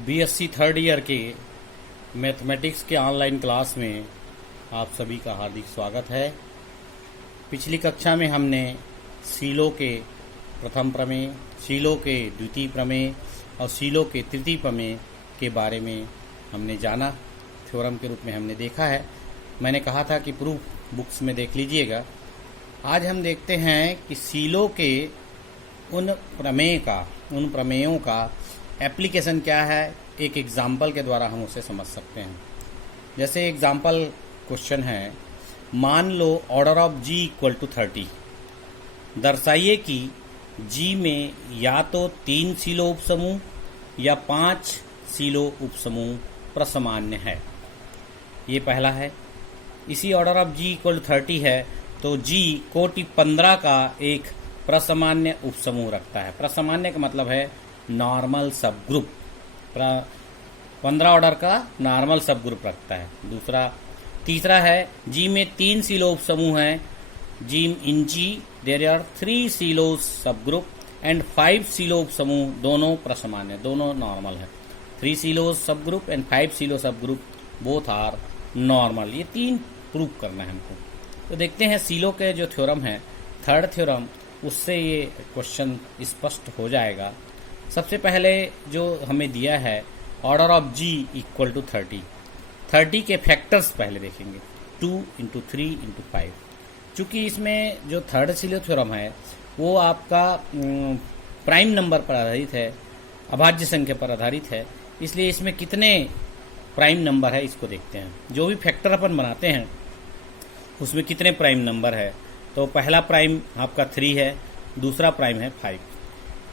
BSc third year के mathematics के online class में आप सभी का हार्दिक स्वागत है। पिछली कक्षा में हमने सीलो के प्रथम प्रमेय, सीलो के द्वितीय प्रमेय और सीलो के तृतीय प्रमेय के बारे में हमने जाना, थ्योरम के रूप में हमने देखा है। मैंने कहा था कि प्रूफ बुक्स में देख लीजिएगा। आज हम देखते हैं कि सीलो के उन प्रमेयों का एप्लीकेशन क्या है। एक एग्जाम्पल के द्वारा हम उसे समझ सकते हैं। जैसे एग्जाम्पल क्वेश्चन है, मान लो order of G equal to 30। दर्शाइए कि जी में या तो 3 सीलो उपसमूह या 5 सीलो उपसमूह प्रसमान्य है। ये पहला है। इसी order of G equal to 30 है तो जी कोटि 15 का एक प्रसमान्य उपसमूह रखता है। प्रसमान्य का मतलब है नॉर्मल सब ग्रुप। 15 ऑर्डर का नॉर्मल सब ग्रुप रखता है। तीसरा है, जी में 3 सीलो उपसमूह हैं। जी इन जी देयर आर 3 सीलो सब ग्रुप एंड 5 सीलो उपसमूह, दोनों प्रसमान्य, दोनों नॉर्मल है। 3 सीलो सब ग्रुप एंड 5 सीलो सब ग्रुप बोथ आर नॉर्मल। ये 3 प्रूफ करना है हमको। तो देखते हैं सीलो के जो थ्योरम है, थर्ड थ्योरम, उससे ये क्वेश्चन स्पष्ट हो जाएगा। सबसे पहले जो हमें दिया है order of G equal to 30 के फैक्टर्स पहले देखेंगे, 2 इंटू 3 इंटू 5। चूँकि इसमें जो थर्ड सीलो थ्योरम है वो आपका प्राइम नंबर पर आधारित है, अभाज्य संख्या पर आधारित है, इसलिए इसमें कितने प्राइम नंबर है इसको देखते हैं। जो भी फैक्टर अपन बनाते हैं उसमें कितने प्राइम नंबर है। तो पहला प्राइम आपका 3 है, दूसरा प्राइम है 5।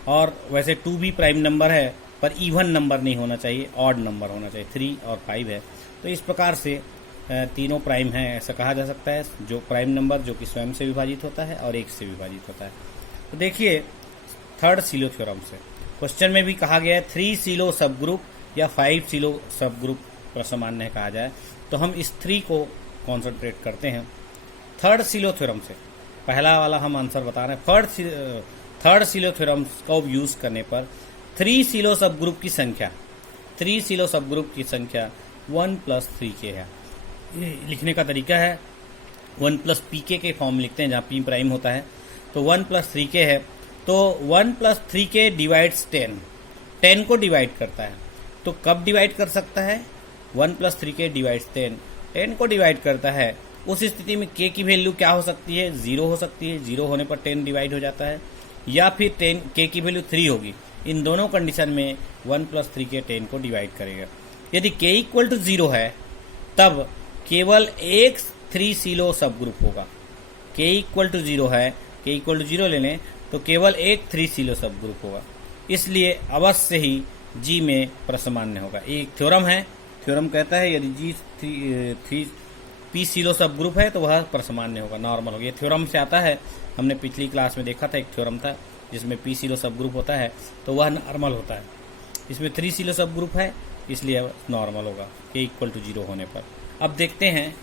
और वैसे 2 भी प्राइम नंबर है पर इवन नंबर नहीं होना चाहिए, ऑड नंबर होना चाहिए। 3 और 5 है। तो इस प्रकार से तीनों प्राइम हैं ऐसा कहा जा सकता है। जो प्राइम नंबर जो कि स्वयं से विभाजित होता है और 1 से विभाजित होता है। तो देखिए थर्ड सीलो थ्योरम से क्वेश्चन में भी कहा गया है 3 सीलो सब ग्रुप या 5 सीलो सब ग्रुप प्रसमान्य कहा जाए। तो हम इस 3 को कॉन्सेंट्रेट करते हैं थर्ड सीलो थ्योरम से। पहला वाला हम आंसर बता रहे हैं। थर्ड सीलो थ्योरम का यूज करने पर 3 सीलो सब ग्रुप की संख्या 1 प्लस 3k है। ये लिखने का तरीका है 1 प्लस pk के फॉर्म लिखते हैं जहाँ p प्राइम होता है। तो 1 प्लस 3k है तो 1 प्लस 3k डिवाइड्स 10 को डिवाइड करता है। तो कब डिवाइड कर सकता है? 1 प्लस 3k डिवाइड्स 10 को डिवाइड करता है। उस स्थिति में k की वैल्यू क्या हो सकती है? 0 हो सकती है। 0 होने पर 10 डिवाइड हो जाता है, या फिर k की वैल्यू 3 होगी। इन दोनों कंडीशन में 1 प्लस 3k 10 को डिवाइड करेगा। यदि k इक्वल टू 0 है तब केवल एक 3 सीलो सब ग्रुप होगा। k इक्वल टू 0 है, k इक्वल टू 0 ले लें तो केवल एक 3 सीलो सब ग्रुप होगा। इसलिए अवश्य ही g में प्रसमान्य होगा। एक थ्योरम है, थ्योरम कहता है यदि g 3 p सीलो सब ग्रुप है तो वह प्रसमान्य होगा, नॉर्मल होगा। ये थ्योरम से आता है। हमने पिछली क्लास में देखा था, एक थ्योरम था जिसमें p सीलो सब ग्रुप होता है तो वह नॉर्मल होता है। इसमें 3 सीलो सब ग्रुप है इसलिए नॉर्मल होगा k इक्वल टू 0 होने पर। अब देखते हैं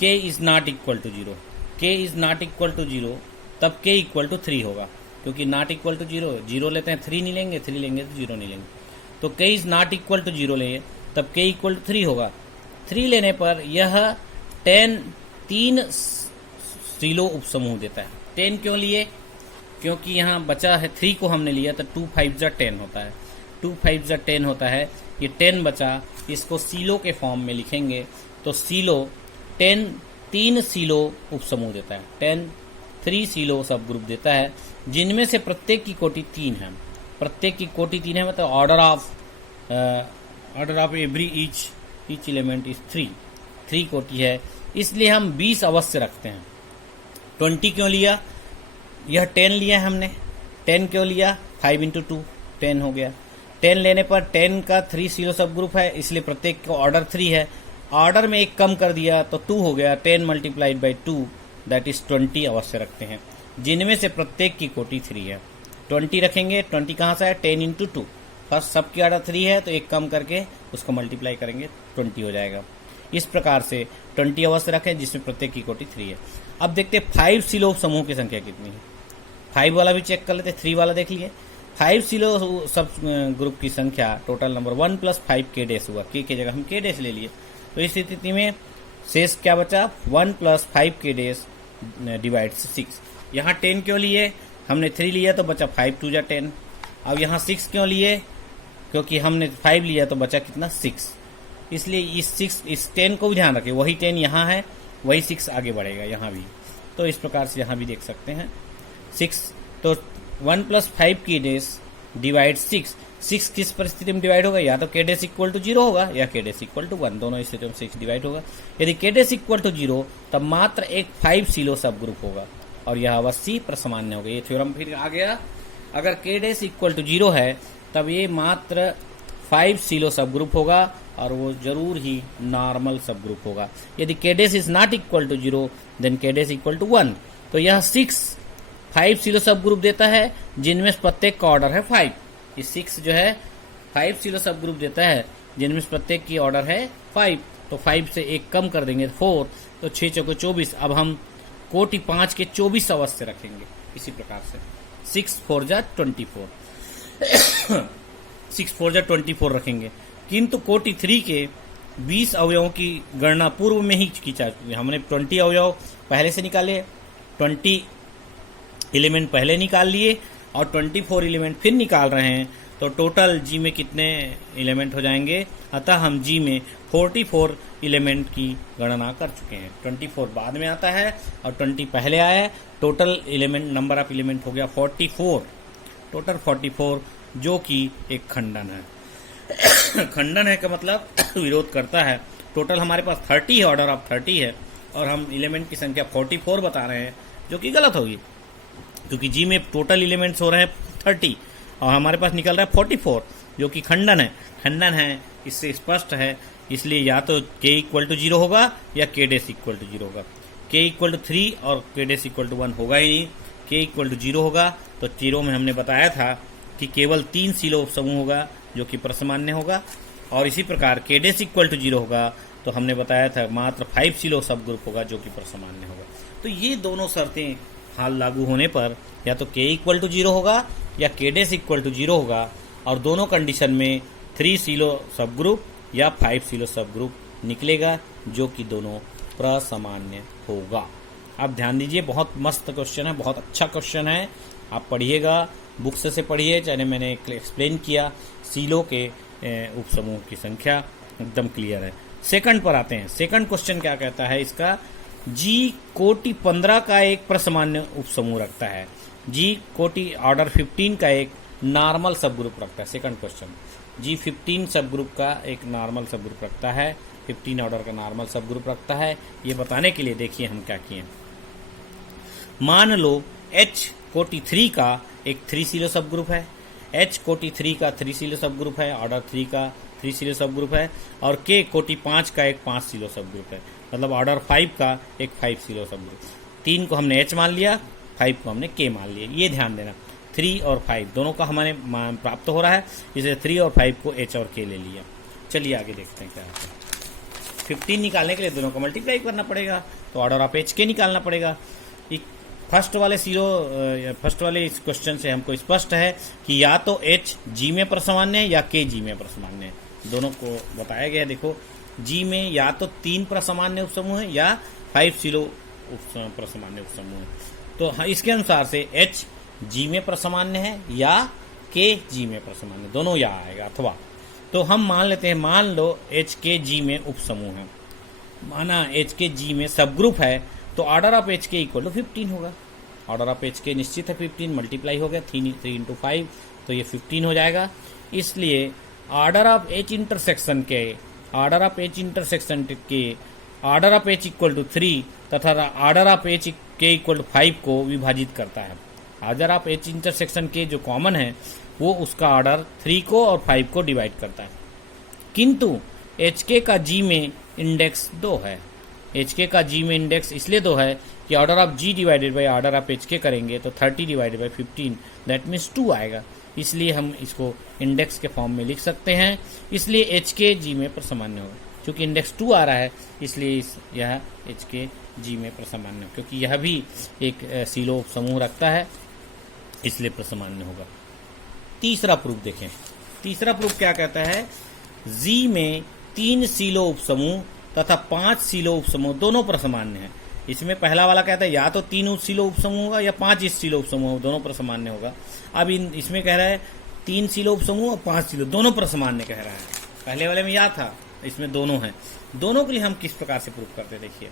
k is not equal to 0। k is not equal to 0 तब k इक्वल टू 3 होगा, क्योंकि नॉट इक्वल टू 0 लेते हैं, 3 नहीं लेंगे, 3 लेंगे तो 0 नहीं लेंगे। तो k is not equal to 0 लेंगे तब k इक्वल टू 3 होगा। 3 लेने पर यह 3 सीलो उपसमूह देता है। 10 क्यों लिए? क्योंकि यहाँ बचा है 3 को हमने लिया तो 2 5 जा 10 होता है। 2 5 जा 10 होता है। ये 10 बचा, इसको सीलो के फॉर्म में लिखेंगे तो सीलो 3 सीलो उपसमूह देता है। 3 सीलो सब ग्रुप देता है, जिनमें से प्रत्येक की कोटि 3 है। प्रत्येक की कोटि 3 है मतलब order of every each element is 3 कोटि है। इसलिए हम 20 अवश्य रखते हैं। 20 क्यों लिया? यह 10 लिया है हमने। 10 क्यों लिया? 5 इंटू 2 10 हो गया। 10 लेने पर 10 का 3 सीरो सब ग्रुप है, इसलिए प्रत्येक का ऑर्डर 3 है। ऑर्डर में एक कम कर दिया तो 2 हो गया। 10 मल्टीप्लाइड बाई 2 दैट इज 20 अवश्य रखते हैं, जिनमें से प्रत्येक की कोटि 3 है। 20 रखेंगे। 20 कहाँ से है? 10 इंटू 2। फर्स्ट सबकी ऑर्डर 3 है तो एक कम करके उसको मल्टीप्लाई करेंगे, 20 हो जाएगा। इस प्रकार से 20 अवश्य रखें जिसमें प्रत्येक की कोटि 3 है। अब देखते 5 सीलो समूह की संख्या कितनी है। 5 वाला भी चेक कर लेते, 3 वाला देख लिए। 5 सीलो सब ग्रुप की संख्या टोटल नंबर 1 प्लस 5 के डैश हुआ, के जगह हम के डैश ले लिए। तो इस स्थिति में शेष क्या बचा, 1 प्लस 5 के डैश डिवाइड 6। यहाँ 10 क्यों लिए, हमने 3 लिया तो बचा 5 2 जा 10। अब यहाँ 6 क्यों लिए, क्योंकि हमने 5 लिया तो बचा कितना 6, इसलिए इस 10 को भी ध्यान रखें, वही 10 यहाँ है, वही 6 आगे बढ़ेगा यहाँ भी। तो इस प्रकार से यहाँ भी देख सकते हैं 6, तो 1 प्लस 5 के डैश डिवाइड 6 किस परिस्थिति में डिवाइड होगा, या तो के डैश इक्वल टू 0 होगा या के डैश इक्वल टू 1, दोनों स्थितियों में 6 डिवाइड होगा। यदि के डैश इक्वल टू 0 तब मात्र एक 5 सीलो सब ग्रुप होगा और यह अवश्य प्रसमान्य होगा। ये थ्योरम फिर आ गया, अगर के डैश इक्वल टू 0 है तब ये मात्र 5 सीलो सब ग्रुप होगा और वो जरूर ही नॉर्मल सब ग्रुप होगा। यदि K dash is not equal to 0 then K dash equal to 1। तो यह 5 सीलो सब ग्रुप देता है जिनमें प्रत्येक का ऑर्डर है 5। ये 6 जो है 5 सीलो सब ग्रुप देता है जिनमें प्रत्येक की ऑर्डर है 5। तो 5 से एक कम कर देंगे 4, तो 6 चौके 24। अब हम कोटि 5 के 24 अवश्य रखेंगे इसी प्रकार से 6 4 जा 24 6 4 जा 24 रखेंगे। किंतु कोटि 3 के 20 अवयवों की गणना पूर्व में ही की जा चुकी है। हमने 20 अवयव पहले से निकाले, 20 एलिमेंट पहले निकाल लिए और 24 एलिमेंट फिर निकाल रहे हैं। तो टोटल जी में कितने एलिमेंट हो जाएंगे, अतः हम जी में 44 एलिमेंट की गणना कर चुके हैं। 24 बाद में आता है और 20 पहले आया है। Total element number of element हो गया 44, टोटल 44, जो कि एक खंडन है। खंडन है का मतलब विरोध करता है। टोटल हमारे पास 30 है, ऑर्डर ऑफ 30 है और हम एलिमेंट की संख्या 44 बता रहे हैं, जो कि गलत होगी क्योंकि जी में टोटल एलिमेंट्स हो रहे हैं 30 और हमारे पास निकल रहा है 44, जो कि खंडन है। खंडन है इससे स्पष्ट है, इसलिए या तो के इक्वल टू 0 होगा या के डैश इक्वल टू 0 होगा। के इक्वल टू 3 और के डैश इक्वल टू 1 होगा ही नहीं। के इक्वल टू 0 होगा तो 0 में हमने बताया था कि केवल 3 सीलो समूह होगा जो कि प्रसमान्य होगा, और इसी प्रकार के डैश इक्वल टू 0 होगा तो हमने बताया था मात्र 5 सीलो सब ग्रुप होगा जो कि प्रसमान्य होगा। तो ये दोनों शर्तें हाल लागू होने पर या तो के इक्वल टू 0 होगा या के डैश इक्वल टू 0 होगा, और दोनों कंडीशन में 3 सीलो सब ग्रुप या 5 सीलो सब ग्रुप निकलेगा जो कि दोनों प्रसमान्य होगा। अब ध्यान दीजिए, बहुत मस्त क्वेश्चन है, बहुत अच्छा क्वेश्चन है, आप पढ़िएगा, बुक से पढ़िए, चाहे मैंने एक्सप्लेन किया। सीलो के उपसमूह की संख्या एकदम क्लियर है। सेकंड पर आते हैं। सेकंड क्वेश्चन क्या कहता है इसका, जी कोटि 15 का एक प्रसमान्य उपसमूह रखता है, जी कोटि ऑर्डर 15 का एक नॉर्मल सब ग्रुप रखता है। सेकंड क्वेश्चन, जी 15 सब ग्रुप का एक नॉर्मल सब ग्रुप रखता है, 15 ऑर्डर का नॉर्मल सब ग्रुप रखता है। ये बताने के लिए देखिए हम क्या किए। मान लो H कोटि 3 का एक 3 सीलो सब ग्रुप है, H कोटि 3 का 3 सीलो सब ग्रुप है, ऑर्डर 3 का 3 सीलो सब ग्रुप है, और K कोटि 5 का एक 5 सीलो सब ग्रुप है, मतलब ऑर्डर 5 का एक 5 सीलो सब ग्रुप। 3 को हमने H मान लिया, 5 को हमने K मान लिया। ये ध्यान देना, 3 और 5 दोनों का हमारे मान प्राप्त हो रहा है, इसलिए 3 और 5 को H और K ले लिया। चलिए आगे देखते हैं क्या होता है। 15 निकालने के लिए दोनों को मल्टीप्लाई करना पड़ेगा, तो ऑर्डर ऑफ HK निकालना पड़ेगा। फर्स्ट वाले इस क्वेश्चन से हमको स्पष्ट है कि या तो H G में प्रसमान्य है या K G में प्रसमान्य है, दोनों को बताया गया। देखो, G में या तो 3 प्रसमान्य उपसमूह है या 5 सीलो प्रसमान्य उपसमूह है। तो इसके अनुसार से H G में प्रसमान्य है या K G में प्रसमान्य, दोनों या आएगा अथवा। तो हम मान लेते हैं, मान लो H K G में उपसमूह है, माना H K G में सब ग्रुप है, तो order of HK equal to 15 होगा। ऑर्डर ऑफ HK निश्चित है 15, मल्टीप्लाई हो गया 3 इंटू 5, तो ये 15 हो जाएगा। इसलिए order of H intersection K order of H equal to 3 तथा order of HK equal to 5 को विभाजित करता है। ऑर्डर ऑफ H इंटरसेक्शन के जो कॉमन है वो उसका ऑर्डर 3 को और 5 को डिवाइड करता है, किंतु HK का G में इंडेक्स 2 है। HK का G में इंडेक्स इसलिए 2 है कि order of G divided by order of HK करेंगे तो 30 डिवाइडेड बाई 15 दैट मीन्स 2 आएगा, इसलिए हम इसको इंडेक्स के फॉर्म में लिख सकते हैं। इसलिए HK G में प्रसमान्य होगा, क्योंकि इंडेक्स 2 आ रहा है इसलिए यह HK G में प्रसमान्य, क्योंकि यह भी एक सीलो समूह रखता है इसलिए प्रसमान्य होगा। तीसरा प्रूफ देखें। तीसरा प्रूफ क्या कहता है, जी में 3 सीलो उपसमूह तथा 5 सीलो उपसमूह दोनों प्रसमान्य है। इसमें पहला वाला कहता है या तो 3 सीलो उपसमूह होगा या 5 सीलो उपसमूह दोनों प्रसमान्य होगा। अब इसमें कह रहा है 3 सीलो उपसमूह और 5 सीलो दोनों प्रसमान्य कह रहा है। पहले वाले में या था, इसमें दोनों हैं। दोनों के लिए हम किस प्रकार से प्रूफ करते देखिए।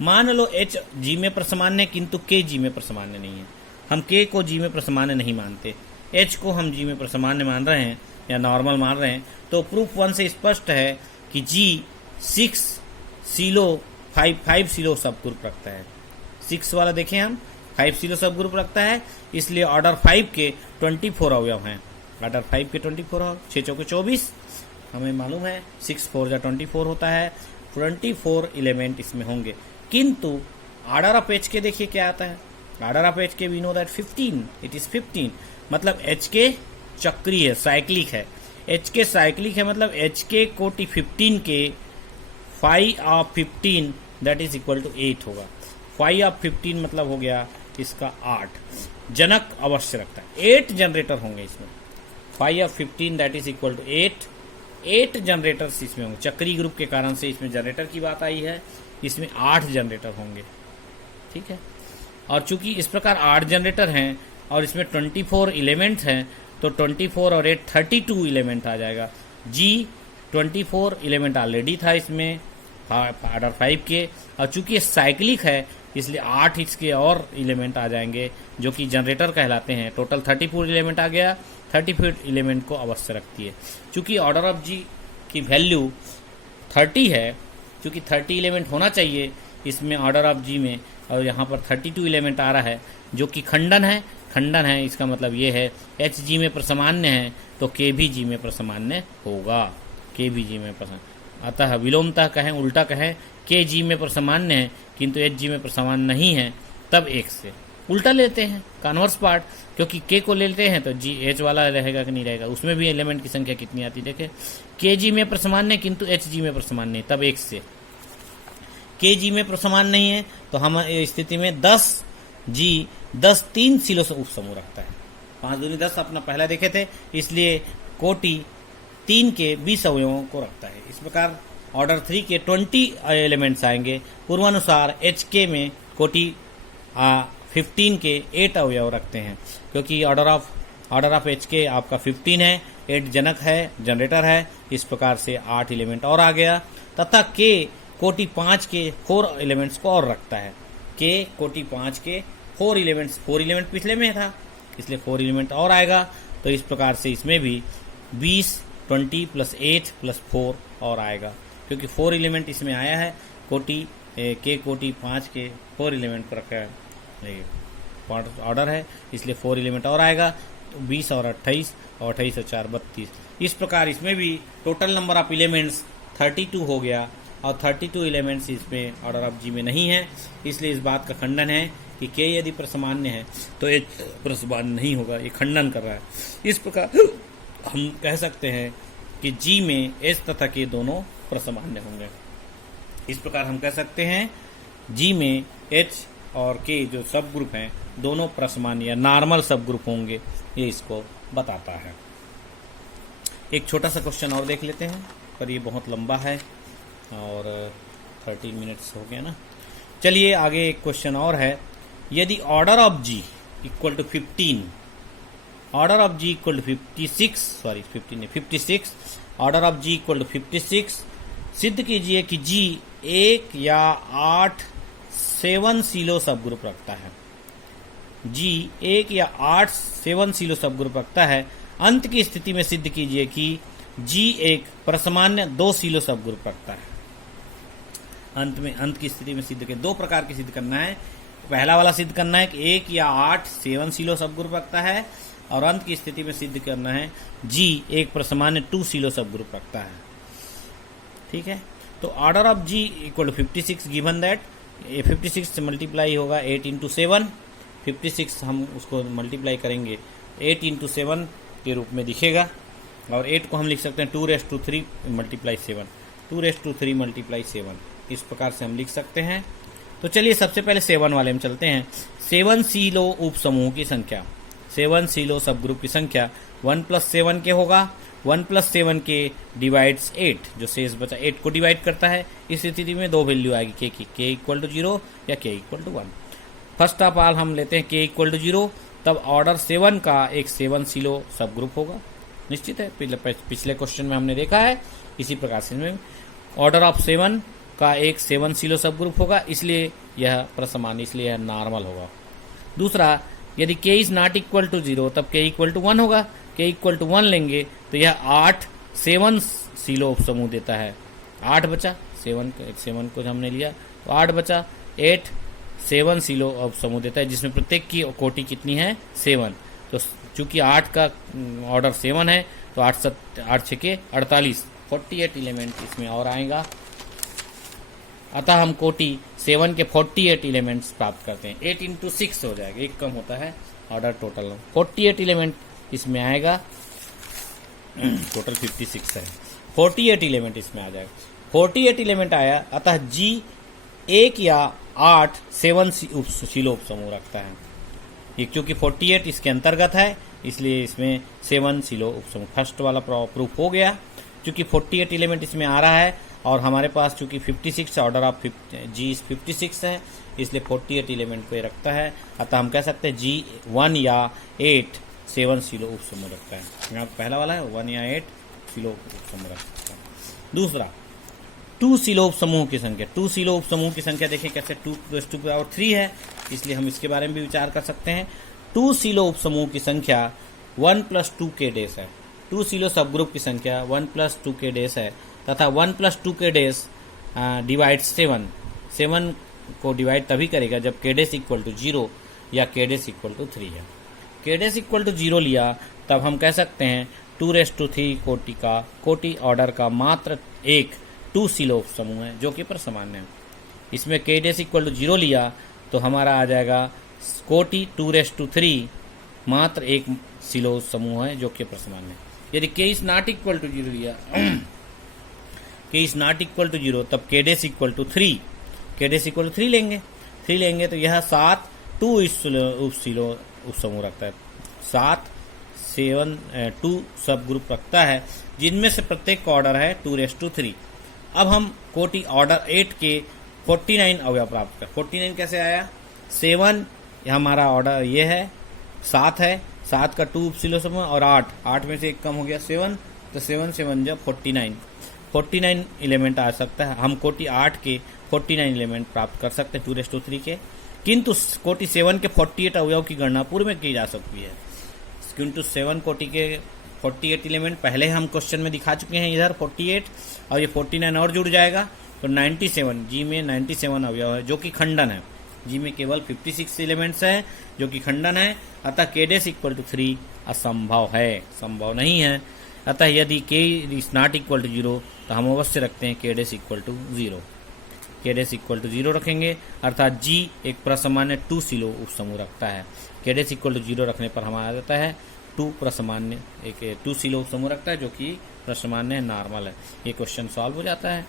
मान लो एच जी में प्रसमान्य किंतु के जी में प्रसमान्य नहीं है। हम के को जी में प्रसमान्य नहीं मानते, एच को हम जी में प्रसमान्य मान रहे हैं या नॉर्मल मान रहे हैं। तो प्रूफ 1 से स्पष्ट है कि जी 6 सीलो 5 सीलो सब ग्रुप रखता है। 6 वाला देखें हम 5 सीलो सब ग्रुप रखता है, इसलिए ऑर्डर 5 के 24 अवयव हैं। ऑर्डर 5 के 24 अवयव, 6 चौके 24 हमें मालूम है, 6 4 जा 24 होता है। 24 एलिमेंट इसमें होंगे, किंतु ऑर्डर ऑफ एच के देखिए क्या आता है। Order of H K we know that 15, it is 15, मतलब एच के चक्रीय है, साइक्लिक है। एच के साइक्लिक है मतलब एच के कोटि 15 के 5 of 15 that is equal to 8 होगा। 5 ऑफ 15 मतलब हो गया इसका 8। जनक अवश्य रखता है, 8 जनरेटर होंगे इसमें। 5 of 15 that is equal to 8 generators इसमें होंगे। चक्री ग्रुप के कारण से इसमें जनरेटर की बात आई है, इसमें 8 जनरेटर होंगे, ठीक है। और चूंकि इस प्रकार 8 जनरेटर हैं और इसमें 24 एलिमेंट्स हैं, तो 24 और 8 32 एलिमेंट आ जाएगा। जी 24 एलिमेंट ऑलरेडी था इसमें ऑर्डर 5 के, और चूंकि ये साइक्लिक है इसलिए 8 इसके और एलिमेंट आ जाएंगे जो कि जनरेटर कहलाते हैं। टोटल 34 एलिमेंट आ गया। 34 एलिमेंट को अवश्य रखती है। चूंकि ऑर्डर ऑफ जी की वैल्यू 30 है, चूंकि 30 एलिमेंट होना चाहिए इसमें ऑर्डर ऑफ जी में, और यहाँ पर 32 एलिमेंट आ रहा है जो कि खंडन है। खंडन है इसका मतलब ये है एच जी में प्रसमान्य है तो के भी जी में प्रसमान्य होगा। के भी जी में प्रसमान्य, अतः विलोमतः कहें, उल्टा कहें, के जी में प्रसमान्य है किंतु एच जी में प्रसमान्य नहीं है, तब एक से उल्टा लेते हैं कन्वर्स पार्ट, क्योंकि के को लेते हैं तो जी एच वाला रहेगा कि नहीं रहेगा। उसमें भी एलिमेंट की संख्या कितनी आती देखे, के जी में प्रसमान्य किंतु एच जी में प्रसमान्य नहीं, तब एक से। के जी में प्रसमान्य नहीं है तो हम इस स्थिति में 10 जी 10 3 सीलो से उपसमूह रखता है। 5 दूनी 10 अपना पहला देखे थे, इसलिए कोटि 3 के 20 अवयवों को रखता है। इस प्रकार ऑर्डर 3 के 20 एलिमेंट्स आएंगे। पूर्वानुसार एच के में कोटि 15 के 8 अवयव रखते हैं, क्योंकि ऑर्डर ऑफ एच के आपका 15 है, 8 जनक है, जनरेटर है, इस प्रकार से 8 एलिमेंट और आ गया। तथा के कोटि 5 के 4 एलिमेंट्स को और रखता है। के कोटि 5 के 4 एलिमेंट्स, 4 एलिमेंट पिछले में था इसलिए 4 एलिमेंट और आएगा। तो इस प्रकार से इसमें भी 20 20 प्लस 8 प्लस 4 और आएगा, क्योंकि 4 एलिमेंट इसमें आया है। कोटि के कोटि 5 के 4 एलिमेंट पर रखा है, ऑर्डर है, इसलिए 4 एलिमेंट और आएगा। तो 20 और 28 और 28 और 4 32। इस प्रकार इसमें भी टोटल नंबर ऑफ एलिमेंट्स 32 हो गया, और 32 एलिमेंट्स इसमें ऑर्डर ऑफ जी में नहीं है, इसलिए इस बात का खंडन है कि के यदि प्रसमान्य है तो एच प्रसमान्य नहीं होगा। ये खंडन कर रहा है। इस प्रकार हम कह सकते हैं कि जी में एच तथा के दोनों प्रसमान्य होंगे। इस प्रकार हम कह सकते हैं जी में एच और के जो सब ग्रुप हैं दोनों प्रसमान्य या नॉर्मल सब ग्रुप होंगे, ये इसको बताता है। एक छोटा सा क्वेश्चन और देख लेते हैं, पर ये बहुत लंबा है और 13 मिनट्स हो गया ना। चलिए आगे एक क्वेश्चन और है। यदि order of G equal to 15, order of G equal to 56, order of G equal to 56, सिद्ध कीजिए कि जी 1 या 8 7 सीलो सब ग्रुप रखता है। जी 1 या 8 7 सीलो सब ग्रुप रखता है। अंत की स्थिति में सिद्ध कीजिए कि जी एक प्रसमान्य 2 सीलो सब ग्रुप रखता है। अंत की स्थिति में सिद्ध के 2 प्रकार की सिद्ध करना है। पहला वाला सिद्ध करना है कि 1 या 8 7 सीलो सब ग्रुप रखता है, और अंत की स्थिति में सिद्ध करना है जी एक प्रसमान्य 2 सीलो सब ग्रुप रखता है। ठीक है, तो order of G equal to 56 given that 56 से मल्टीप्लाई होगा 8 इंटू 7। 56 हम उसको मल्टीप्लाई करेंगे 8 इंटू 7 के रूप में दिखेगा, और 8 को हम लिख सकते हैं 2�3 मल्टीप्लाई 7, 2�3 मल्टीप्लाई 7, इस प्रकार से हम लिख सकते हैं। तो चलिए सबसे पहले 7 वाले में चलते हैं। 7 सीलो उप समूह की संख्या, 7 सीलो सब ग्रुप की संख्या 1 + 7 के होगा। 1 + 7 के डिवाइड्स 8, जो शेष बचा 8 को डिवाइड करता है। इस स्थिति में दो वैल्यू आएगी के की, के = 0 या के = 1। फर्स्ट ऑफ ऑल हम लेते हैं के = 0, तब ऑर्डर 7 का एक 7 सीलो सब ग्रुप होगा, निश्चित है। पिछले क्वेश्चन में हमने देखा है, इसी प्रकार से इसमें ऑर्डर ऑफ 7 का एक 7 सीलो सब ग्रुप होगा, इसलिए यह प्रसमान, इसलिए यह नॉर्मल होगा। दूसरा, यदि k is not equal to 0 तब k = 1 होगा। k = 1 लेंगे तो यह 8 7 सीलो उपसमूह देता है। 8 बचा, 7 को हमने लिया तो 8 बचा, 8 7 सीलो उपसमूह देता है, जिसमें प्रत्येक की कोटि कितनी है 7। तो चूंकि 8 का ऑर्डर 7 है तो 8 6 के 48, 48 एलिमेंट इसमें और आएगा। अतः हम कोटि 7 के 48 एलिमेंट्स प्राप्त करते हैं। 8 × 6 हो जाएगा, एक कम होता है ऑर्डर टोटल। 48 एलिमेंट इसमें आएगा, टोटल 56 है, 48 एलिमेंट इसमें आ जाएगा। 48 एलिमेंट आया, अतः जी 1 या 8 7 सीलो उपसमूह रखता है। ये क्योंकि 48 इसके अंतर्गत है, इसलिए इसमें 7 सीलो उपसमूह। फर्स्ट वाला प्रूफ हो गया। क्योंकि 48 एलिमेंट इसमें आ रहा है और हमारे पास चूंकि 56 ऑर्डर ऑफ जी 56 है, इसलिए 48 एलिमेंट को रखता है। अतः हम कह सकते हैं जी 1 या 8 7 सीलो उपसमूह रखता है। यहाँ पहला वाला है 1 या 8 सीलो उपसमूह रख सकता है। दूसरा, 2 सीलो उपसमूह की संख्या। 2 सीलो उपसमूह की संख्या देखें कैसे, 2⁻³ है, इसलिए हम इसके बारे में भी विचार कर सकते हैं। 2 सीलो उपसमूह की संख्या 1 + 2 के डेस है। 2 सीलो सब ग्रुप की संख्या 1 + 2 के डेस है, तथा 1 + 2 के डेस डिवाइड 7 को डिवाइड तभी करेगा जब के डेस = 0 या के डेस = 3 है। के डेस = 0 लिया तब हम कह सकते हैं 2⁻³ कोटि ऑर्डर का मात्र एक 2 सीलो उपसमूह है, जो कि प्रसमान्य है। इसमें के डेस = 0 लिया तो हमारा आ जाएगा कोटि 2⁻³ मात्र एक सीलो समूह है, जो कि प्रसमान्य है। यदि k is not equal to 0 लिया, k is not equal to 0, तब k डेस = 3, k डेस = 3 लेंगे तो यह 7 2 सीलो उपसमूह रखता है। 7 7 2 सब ग्रुप रखता है, जिनमें से प्रत्येक का ऑर्डर है 2⁻3। अब हम कोटि ऑर्डर 8 के 49 अवयव प्राप्त कर। 49 कैसे आया, 7 हमारा ऑर्डर ये है, 7 है, 7 का 2 सीलो समूह और 8 में से एक कम हो गया 7, तो 7 7 जब 49 एलिमेंट आ सकता है। हम कोटि 8 के 49 एलिमेंट प्राप्त कर सकते हैं 2⁻3 के, किंतु कोटि 7 के 48 अवयव की गणना पूर्व में की जा सकती है। किंतु 7 कोटि के 48 एलिमेंट पहले हम क्वेश्चन में दिखा चुके हैं, इधर 48 और ये 49 और जुड़ जाएगा तो 97, जी में 97 अवयव है, जो कि खंडन है। जी में केवल 56 एलिमेंट्स हैं, जो कि खंडन है। अतः के डेस = 3 असंभव है, संभव नहीं है। अतः यदि k is not equal to 0 तो हम अवश्य रखते हैं के डेस = 0। के डेस = 0 रखेंगे, अर्थात g एक प्रसमान्य 2 सीलो उपसमूह रखता है। के डेस = 0 रखने पर हमारा जाता है 2 प्रसमान्य एक 2 सीलो उपसमूह रखता है, जो कि प्रसमान्य नॉर्मल है। ये क्वेश्चन सॉल्व हो जाता है।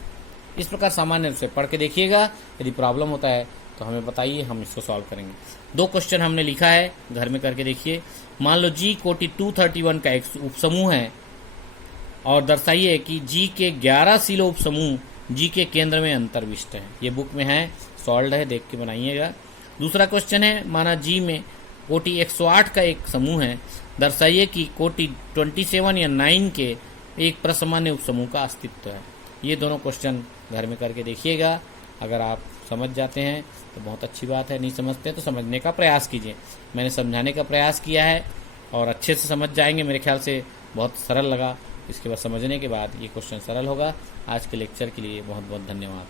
इस प्रकार सामान्य रूप से पढ़ के देखिएगा, यदि प्रॉब्लम होता है तो हमें बताइए, हम इसको सॉल्व करेंगे। 2 क्वेश्चन हमने लिखा है, घर में करके देखिए। मान लो जी कोटि 231 का एक उपसमूह है और दर्शाइए कि जी के 11 सीलो उपसमूह जी के केंद्र में अंतर्विष्ट है। ये बुक में है, सॉल्व है, देख के बनाइएगा। दूसरा क्वेश्चन है, माना जी में कोटि 108 का एक समूह है, दर्शाइए कि कोटि 27 या 9 के एक प्रसमान्य उपसमूह का अस्तित्व है। ये दोनों क्वेश्चन घर में करके देखिएगा। अगर आप समझ जाते हैं तो बहुत अच्छी बात है, नहीं समझते तो समझने का प्रयास कीजिए। मैंने समझाने का प्रयास किया है और अच्छे से समझ जाएंगे, मेरे ख्याल से बहुत सरल लगा। इसके बाद समझने के बाद ये क्वेश्चन सरल होगा। आज के लेक्चर के लिए बहुत बहुत धन्यवाद।